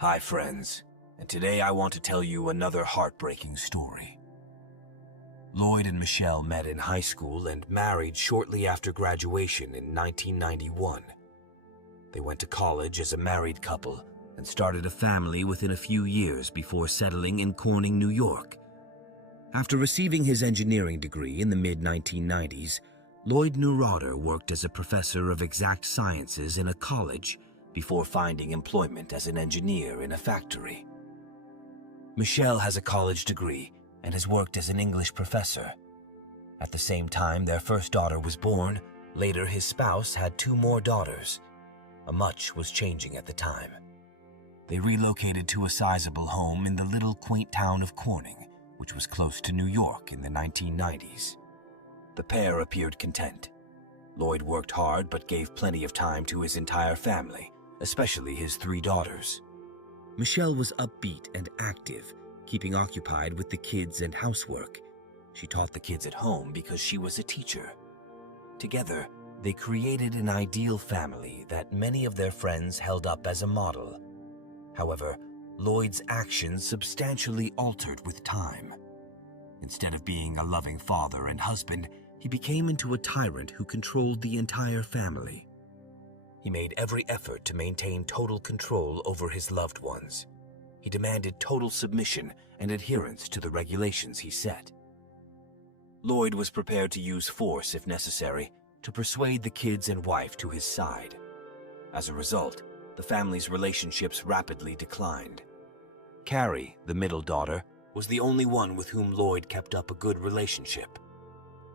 Hi friends, and today I want to tell you another heartbreaking story. Lloyd and Michele met in high school and married shortly after graduation in 1991. They went to college as a married couple and started a family within a few years before settling in Corning, New York. After receiving his engineering degree in the mid-1990s, Lloyd Neurauter worked as a professor of exact sciences in a college before finding employment as an engineer in a factory. Michele has a college degree and has worked as an English professor. At the same time their first daughter was born, later his spouse had 2 more daughters. Much was changing at the time. They relocated to a sizable home in the little quaint town of Corning, which was close to New York in the 1990s. The pair appeared content. Lloyd worked hard but gave plenty of time to his entire family, especially his 3 daughters. Michele was upbeat and active, keeping occupied with the kids and housework. She taught the kids at home because she was a teacher. Together, they created an ideal family that many of their friends held up as a model. However, Lloyd's actions substantially altered with time. Instead of being a loving father and husband, he became into a tyrant who controlled the entire family. He made every effort to maintain total control over his loved ones. He demanded total submission and adherence to the regulations he set. Lloyd was prepared to use force if necessary to persuade the kids and wife to his side. As a result, the family's relationships rapidly declined. Karrie, the middle daughter, was the only one with whom Lloyd kept up a good relationship.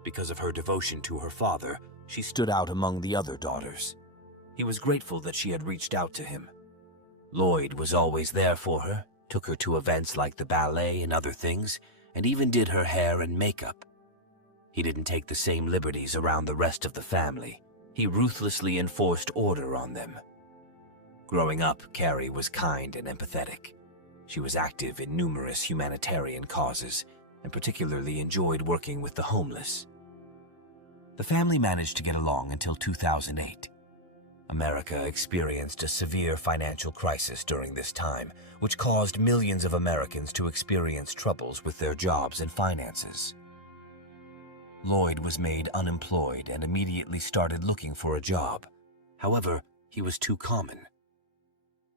Because of her devotion to her father, she stood out among the other daughters. He was grateful that she had reached out to him. Lloyd was always there for her, took her to events like the ballet and other things, and even did her hair and makeup. He didn't take the same liberties around the rest of the family. He ruthlessly enforced order on them. Growing up, Karrie was kind and empathetic. She was active in numerous humanitarian causes, and particularly enjoyed working with the homeless. The family managed to get along until 2008. America experienced a severe financial crisis during this time, which caused millions of Americans to experience troubles with their jobs and finances. Lloyd was made unemployed and immediately started looking for a job. However, he was too common.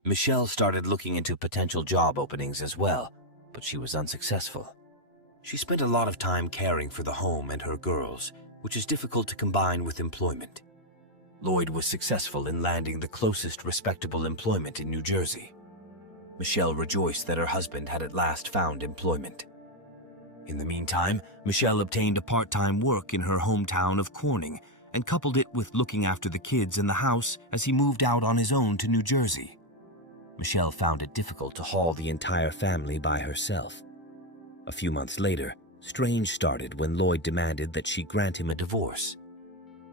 Michele started looking into potential job openings as well, but she was unsuccessful. She spent a lot of time caring for the home and her girls, which is difficult to combine with employment. Lloyd was successful in landing the closest respectable employment in New Jersey. Michele rejoiced that her husband had at last found employment. In the meantime, Michele obtained a part-time work in her hometown of Corning and coupled it with looking after the kids in the house as he moved out on his own to New Jersey. Michele found it difficult to haul the entire family by herself. A few months later, strange started when Lloyd demanded that she grant him a divorce.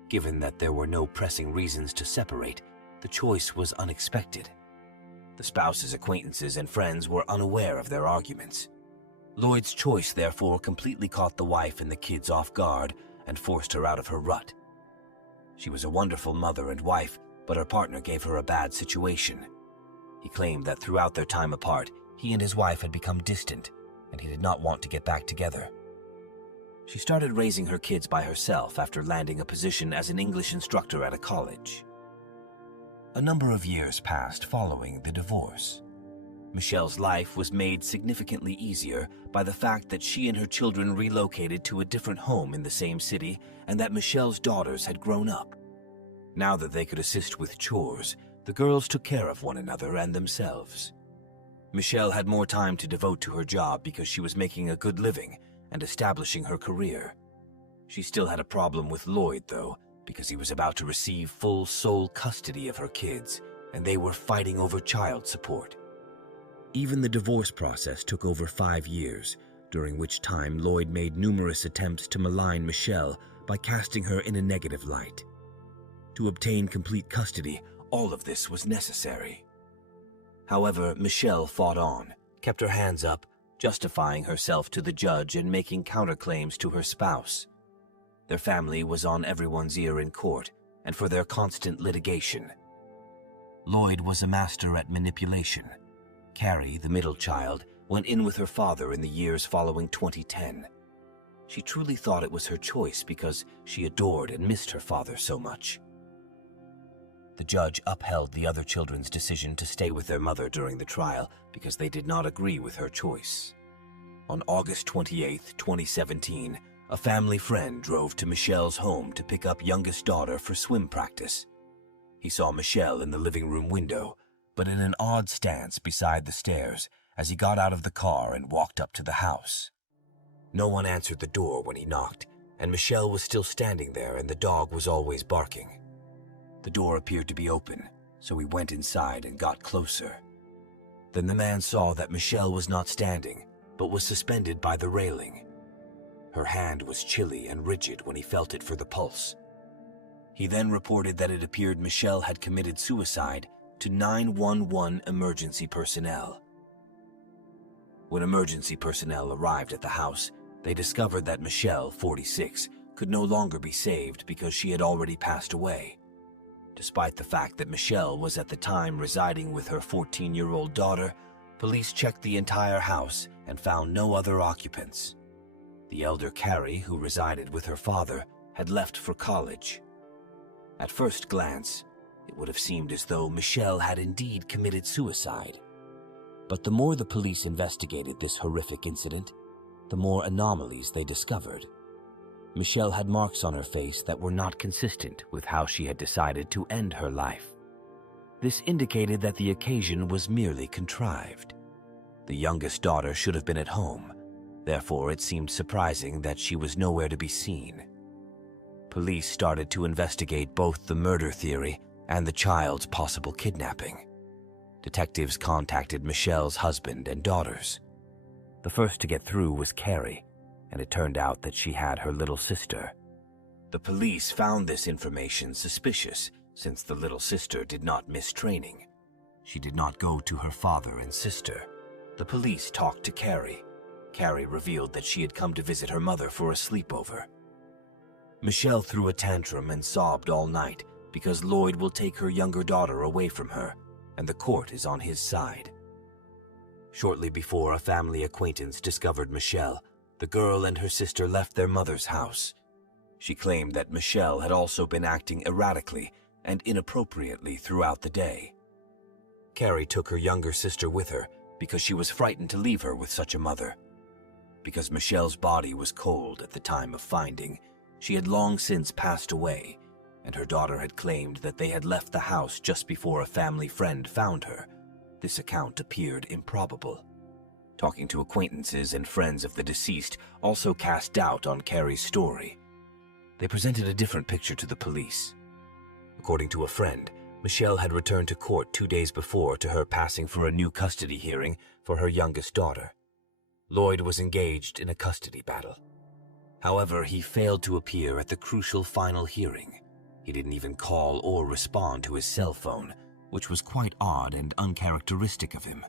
Given that there were no pressing reasons to separate, the choice was unexpected. The spouse's acquaintances and friends were unaware of their arguments. Lloyd's choice, therefore, completely caught the wife and the kids off guard and forced her out of her rut. She was a wonderful mother and wife, but her partner gave her a bad situation. He claimed that throughout their time apart, he and his wife had become distant, and he did not want to get back together. She started raising her kids by herself after landing a position as an English instructor at a college. A number of years passed following the divorce. Michele's life was made significantly easier by the fact that she and her children relocated to a different home in the same city and that Michele's daughters had grown up. Now that they could assist with chores, the girls took care of one another and themselves. Michele had more time to devote to her job because she was making a good living and establishing her career. She still had a problem with Lloyd, though, because he was about to receive full sole custody of her kids, and they were fighting over child support. Even the divorce process took over 5 years, during which time Lloyd made numerous attempts to malign Michele by casting her in a negative light. To obtain complete custody, all of this was necessary. However, Michele fought on, kept her hands up, justifying herself to the judge and making counterclaims to her spouse. Their family was on everyone's ear in court, and for their constant litigation. Lloyd was a master at manipulation. Karrie, the middle child, went in with her father in the years following 2010. She truly thought it was her choice because she adored and missed her father so much. The judge upheld the other children's decision to stay with their mother during the trial because they did not agree with her choice. On August 28, 2017, a family friend drove to Michelle's home to pick up youngest daughter for swim practice. He saw Michele in the living room window, but in an odd stance beside the stairs as he got out of the car and walked up to the house. No one answered the door when he knocked, and Michele was still standing there and the dog was always barking. The door appeared to be open, so he went inside and got closer. Then the man saw that Michele was not standing, but was suspended by the railing. Her hand was chilly and rigid when he felt it for the pulse. He then reported that it appeared Michele had committed suicide to 911 emergency personnel. When emergency personnel arrived at the house, they discovered that Michele, 46, could no longer be saved because she had already passed away. Despite the fact that Michele was at the time residing with her 14-year-old daughter, police checked the entire house and found no other occupants. The elder Karrie, who resided with her father, had left for college. At first glance, it would have seemed as though Michele had indeed committed suicide. But the more the police investigated this horrific incident, the more anomalies they discovered. Michele had marks on her face that were not consistent with how she had decided to end her life. This indicated that the occasion was merely contrived. The youngest daughter should have been at home, therefore it seemed surprising that she was nowhere to be seen. Police started to investigate both the murder theory and the child's possible kidnapping. Detectives contacted Michele's husband and daughters. The first to get through was Karrie, and it turned out that she had her little sister. The police found this information suspicious since the little sister did not miss training. She did not go to her father and sister. The police talked to Karrie. Karrie revealed that she had come to visit her mother for a sleepover. Michele threw a tantrum and sobbed all night because Lloyd will take her younger daughter away from her, and the court is on his side. Shortly before a family acquaintance discovered Michele, the girl and her sister left their mother's house. She claimed that Michele had also been acting erratically and inappropriately throughout the day. Karrie took her younger sister with her because she was frightened to leave her with such a mother. Because Michele's body was cold at the time of finding, she had long since passed away, and her daughter had claimed that they had left the house just before a family friend found her. This account appeared improbable. Talking to acquaintances and friends of the deceased also cast doubt on Karrie's story. They presented a different picture to the police. According to a friend, Michele had returned to court 2 days before to her passing for a new custody hearing for her youngest daughter. Lloyd was engaged in a custody battle. However, he failed to appear at the crucial final hearing. He didn't even call or respond to his cell phone, which was quite odd and uncharacteristic of him.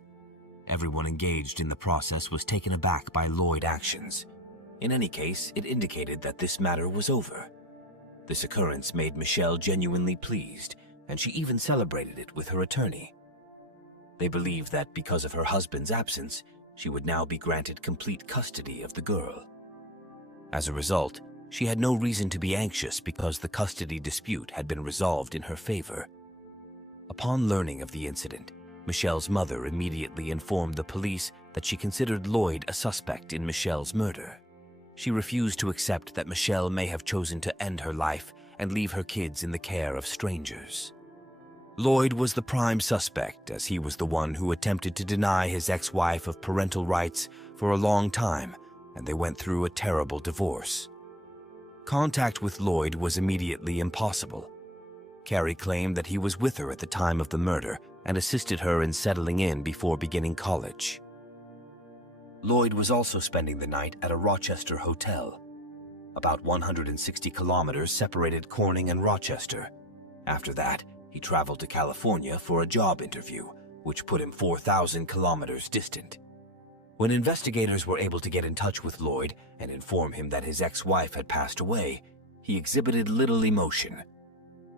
Everyone engaged in the process was taken aback by Lloyd's actions. In any case, it indicated that this matter was over. This occurrence made Michele genuinely pleased, and she even celebrated it with her attorney. They believed that because of her husband's absence, she would now be granted complete custody of the girl. As a result, she had no reason to be anxious because the custody dispute had been resolved in her favor. Upon learning of the incident, Michele's mother immediately informed the police that she considered Lloyd a suspect in Michele's murder. She refused to accept that Michele may have chosen to end her life and leave her kids in the care of strangers. Lloyd was the prime suspect, as he was the one who attempted to deny his ex-wife of parental rights for a long time, and they went through a terrible divorce. Contact with Lloyd was immediately impossible. Karrie claimed that he was with her at the time of the murder and assisted her in settling in before beginning college. Lloyd was also spending the night at a Rochester hotel. About 160 kilometers separated Corning and Rochester. After that, he traveled to California for a job interview, which put him 4,000 kilometers distant. When investigators were able to get in touch with Lloyd and inform him that his ex-wife had passed away, he exhibited little emotion.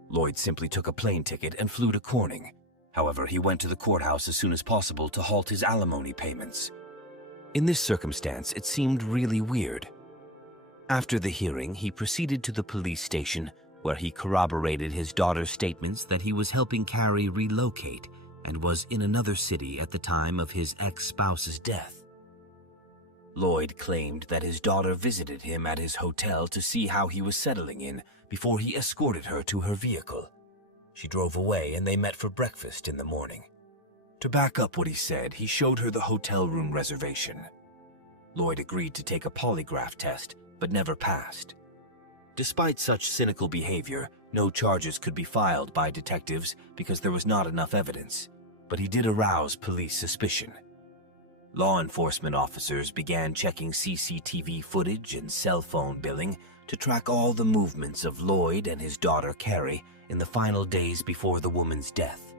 Lloyd simply took a plane ticket and flew to Corning. However, he went to the courthouse as soon as possible to halt his alimony payments. In this circumstance, it seemed really weird. After the hearing, he proceeded to the police station, where he corroborated his daughter's statements that he was helping Karrie relocate and was in another city at the time of his ex-spouse's death. Lloyd claimed that his daughter visited him at his hotel to see how he was settling in before he escorted her to her vehicle. She drove away and they met for breakfast in the morning. To back up what he said, he showed her the hotel room reservation. Lloyd agreed to take a polygraph test, but never passed. Despite such cynical behavior, no charges could be filed by detectives because there was not enough evidence, but he did arouse police suspicion. Law enforcement officers began checking CCTV footage and cell phone billing to track all the movements of Lloyd and his daughter Karrie in the final days before the woman's death.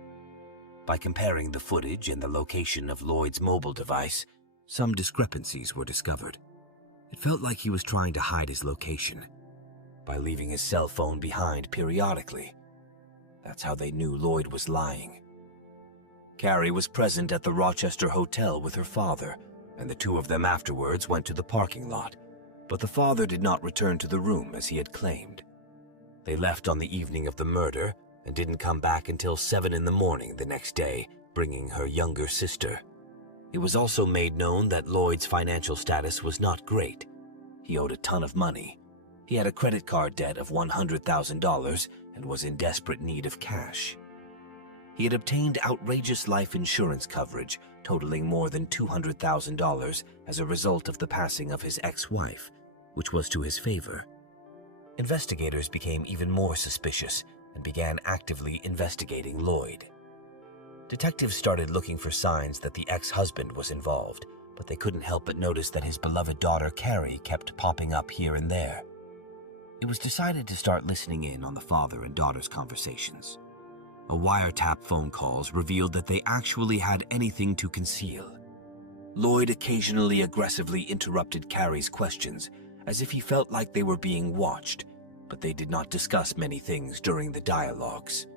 By comparing the footage and the location of Lloyd's mobile device, some discrepancies were discovered. It felt like he was trying to hide his location by leaving his cell phone behind periodically. That's how they knew Lloyd was lying. Karrie was present at the Rochester hotel with her father, and the two of them afterwards went to the parking lot, but the father did not return to the room as he had claimed. They left on the evening of the murder and didn't come back until 7 in the morning the next day, bringing her younger sister. It was also made known that Lloyd's financial status was not great. He owed a ton of money. He had a credit card debt of $100,000 and was in desperate need of cash. He had obtained outrageous life insurance coverage totaling more than $200,000 as a result of the passing of his ex-wife, which was to his favor. Investigators became even more suspicious and began actively investigating Lloyd. Detectives started looking for signs that the ex-husband was involved, but they couldn't help but notice that his beloved daughter Karrie kept popping up here and there. It was decided to start listening in on the father and daughter's conversations. A wiretap phone calls revealed that they actually had anything to conceal. Lloyd occasionally aggressively interrupted Karrie's questions, as if he felt like they were being watched, but they did not discuss many things during the dialogues.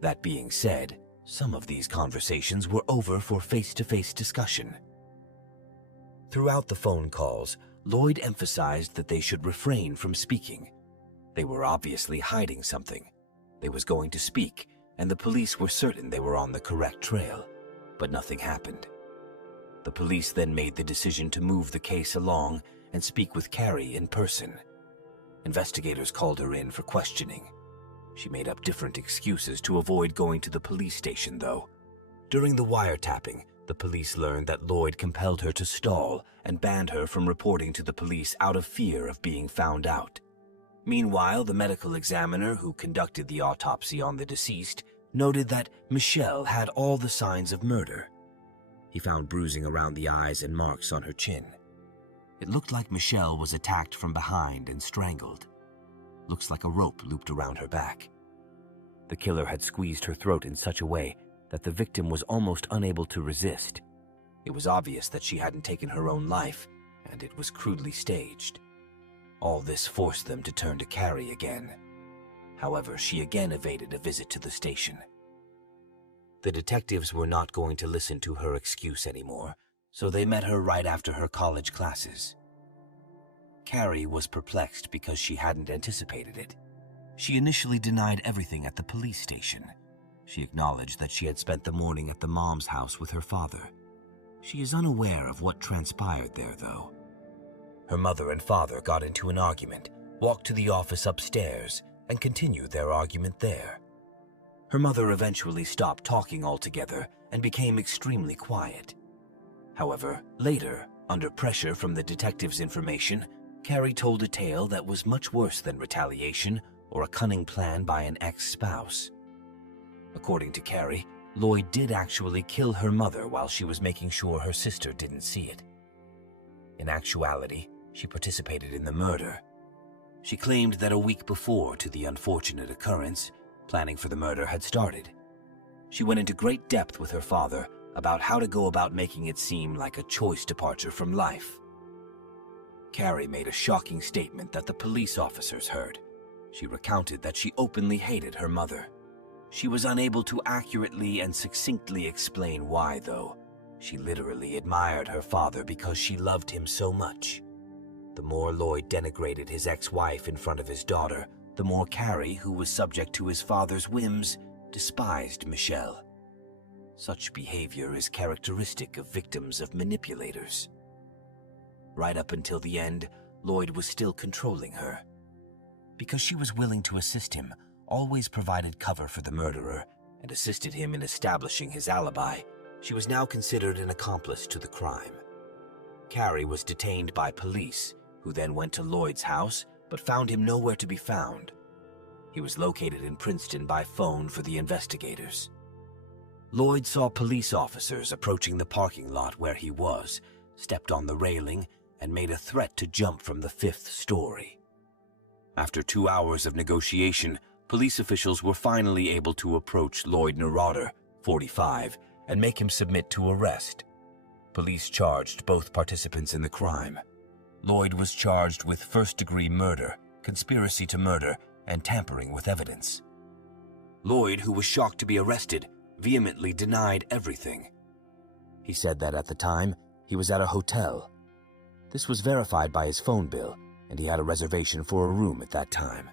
That being said, some of these conversations were over for face-to-face discussion. Throughout the phone calls, Lloyd emphasized that they should refrain from speaking. They were obviously hiding something. They was going to speak, and the police were certain they were on the correct trail, but nothing happened. The police then made the decision to move the case along and speak with Karrie in person. Investigators called her in for questioning. She made up different excuses to avoid going to the police station, though. During the wiretapping, the police learned that Lloyd compelled her to stall and banned her from reporting to the police out of fear of being found out. Meanwhile, the medical examiner who conducted the autopsy on the deceased noted that Michele had all the signs of murder. He found bruising around the eyes and marks on her chin. It looked like Michele was attacked from behind and strangled. Looks like a rope looped around her back. The killer had squeezed her throat in such a way that the victim was almost unable to resist. It was obvious that she hadn't taken her own life, and it was crudely staged. All this forced them to turn to Karrie again. However, she again evaded a visit to the station. The detectives were not going to listen to her excuse anymore, so they met her right after her college classes. Karrie was perplexed because she hadn't anticipated it. She initially denied everything at the police station. She acknowledged that she had spent the morning at the mom's house with her father. She is unaware of what transpired there, though. Her mother and father got into an argument, walked to the office upstairs, and continued their argument there. Her mother eventually stopped talking altogether and became extremely quiet. However, later, under pressure from the detective's information, Karrie told a tale that was much worse than retaliation or a cunning plan by an ex-spouse. According to Karrie, Lloyd did actually kill her mother while she was making sure her sister didn't see it. In actuality, she participated in the murder. She claimed that a week before to the unfortunate occurrence, planning for the murder had started. She went into great depth with her father about how to go about making it seem like a choice departure from life. Karrie made a shocking statement that the police officers heard. She recounted that she openly hated her mother. She was unable to accurately and succinctly explain why, though. She literally admired her father because she loved him so much. The more Lloyd denigrated his ex-wife in front of his daughter, the more Karrie, who was subject to his father's whims, despised Michele. Such behavior is characteristic of victims of manipulators. Right up until the end, Lloyd was still controlling her. Because she was willing to assist him, always provided cover for the murderer, and assisted him in establishing his alibi, she was now considered an accomplice to the crime. Karrie was detained by police, who then went to Lloyd's house, but found him nowhere to be found. He was located in Princeton by phone for the investigators. Lloyd saw police officers approaching the parking lot where he was, stepped on the railing, and made a threat to jump from the 5th story. After 2 hours of negotiation, police officials were finally able to approach Lloyd Neurauter, 45, and make him submit to arrest. Police charged both participants in the crime. Lloyd was charged with first-degree murder, conspiracy to murder, and tampering with evidence. Lloyd, who was shocked to be arrested, vehemently denied everything. He said that at the time, he was at a hotel. This was verified by his phone bill, and he had a reservation for a room at that time.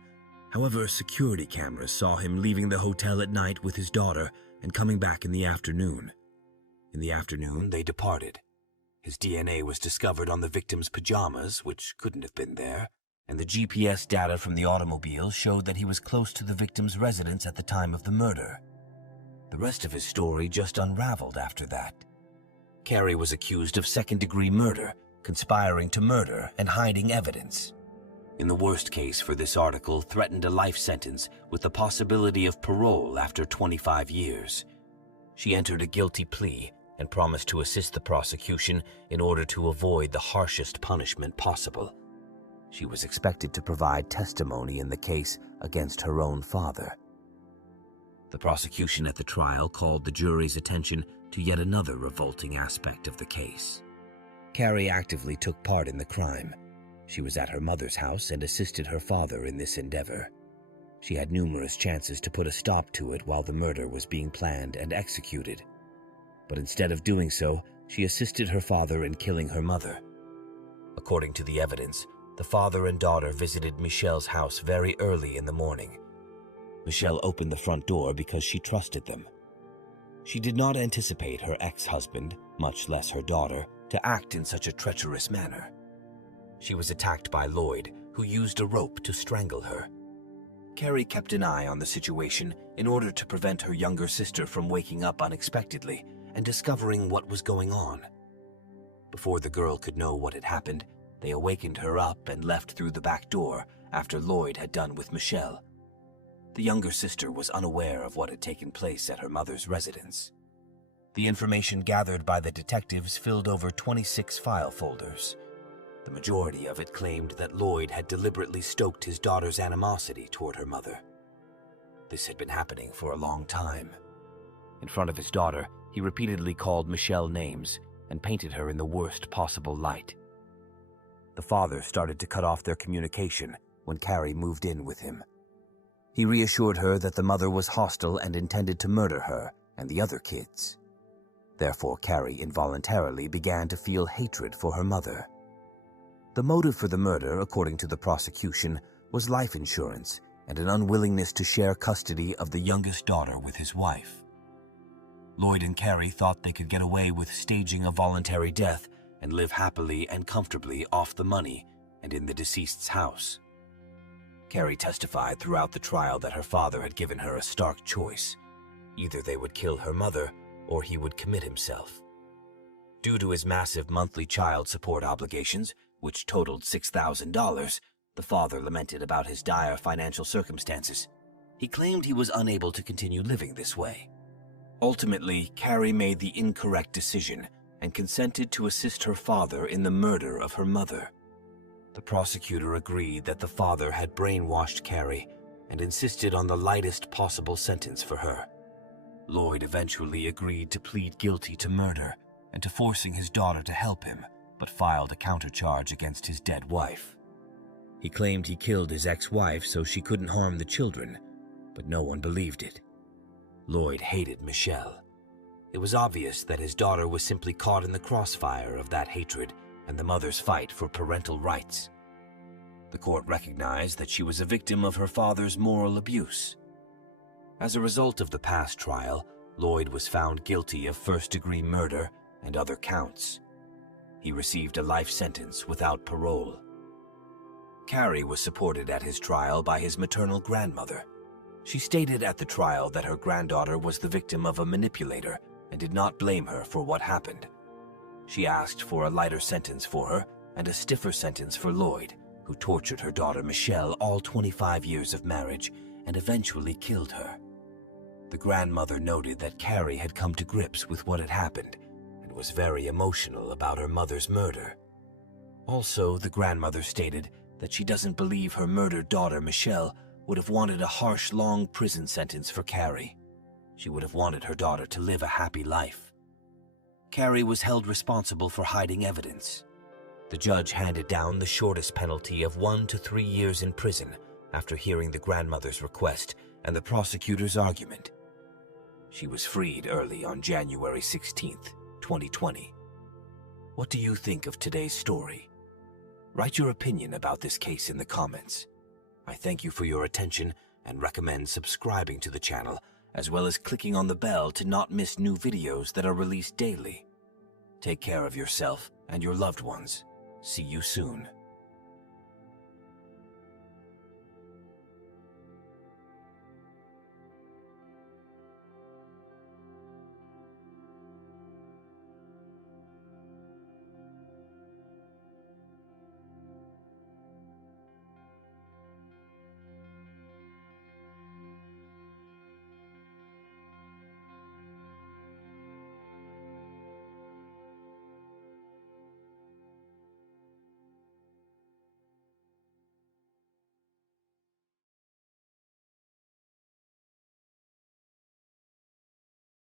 However, security cameras saw him leaving the hotel at night with his daughter and coming back in the afternoon. In the afternoon, they departed. His DNA was discovered on the victim's pajamas, which couldn't have been there, and the GPS data from the automobile showed that he was close to the victim's residence at the time of the murder. The rest of his story just unraveled after that. Karrie was accused of second-degree murder, conspiring to murder, and hiding evidence. In the worst case for this article, threatened a life sentence with the possibility of parole after 25 years. She entered a guilty plea and promised to assist the prosecution in order to avoid the harshest punishment possible. She was expected to provide testimony in the case against her own father. The prosecution at the trial called the jury's attention to yet another revolting aspect of the case. Karrie actively took part in the crime. She was at her mother's house and assisted her father in this endeavor. She had numerous chances to put a stop to it while the murder was being planned and executed. But instead of doing so, she assisted her father in killing her mother. According to the evidence, the father and daughter visited Michele's house very early in the morning. Michele opened the front door because she trusted them. She did not anticipate her ex-husband, much less her daughter, to act in such a treacherous manner. She was attacked by Lloyd, who used a rope to strangle her. Karrie kept an eye on the situation in order to prevent her younger sister from waking up unexpectedly and discovering what was going on. Before the girl could know what had happened, they awakened her up and left through the back door after Lloyd had done with Michele. The younger sister was unaware of what had taken place at her mother's residence. The information gathered by the detectives filled over 26 file folders. The majority of it claimed that Lloyd had deliberately stoked his daughter's animosity toward her mother. This had been happening for a long time. In front of his daughter, he repeatedly called Michele names and painted her in the worst possible light. The father started to cut off their communication when Karrie moved in with him. He reassured her that the mother was hostile and intended to murder her and the other kids. Therefore, Karrie involuntarily began to feel hatred for her mother. The motive for the murder, according to the prosecution, was life insurance and an unwillingness to share custody of the youngest daughter with his wife. Lloyd and Karrie thought they could get away with staging a voluntary death and live happily and comfortably off the money and in the deceased's house. Karrie testified throughout the trial that her father had given her a stark choice. Either they would kill her mother or he would commit himself. Due to his massive monthly child support obligations, which totaled $6,000, the father lamented about his dire financial circumstances. He claimed he was unable to continue living this way. Ultimately, Karrie made the incorrect decision and consented to assist her father in the murder of her mother. The prosecutor agreed that the father had brainwashed Karrie and insisted on the lightest possible sentence for her. Lloyd eventually agreed to plead guilty to murder and to forcing his daughter to help him, but filed a countercharge against his dead wife. He claimed he killed his ex-wife so she couldn't harm the children, but no one believed it. Lloyd hated Michele. It was obvious that his daughter was simply caught in the crossfire of that hatred and the mother's fight for parental rights. The court recognized that she was a victim of her father's moral abuse. As a result of the past trial, Lloyd was found guilty of first-degree murder and other counts. He received a life sentence without parole. Karrie was supported at his trial by his maternal grandmother. She stated at the trial that her granddaughter was the victim of a manipulator and did not blame her for what happened. She asked for a lighter sentence for her and a stiffer sentence for Lloyd, who tortured her daughter Michele all 25 years of marriage and eventually killed her. The grandmother noted that Karrie had come to grips with what had happened and was very emotional about her mother's murder. Also, the grandmother stated that she doesn't believe her murdered daughter Michele would have wanted a harsh, long prison sentence for Karrie. She would have wanted her daughter to live a happy life. Karrie was held responsible for hiding evidence. The judge handed down the shortest penalty of 1 to 3 years in prison after hearing the grandmother's request and the prosecutor's argument. She was freed early on January 16th, 2020. What do you think of today's story? Write your opinion about this case in the comments. I thank you for your attention and recommend subscribing to the channel, as well as clicking on the bell to not miss new videos that are released daily. Take care of yourself and your loved ones. See you soon.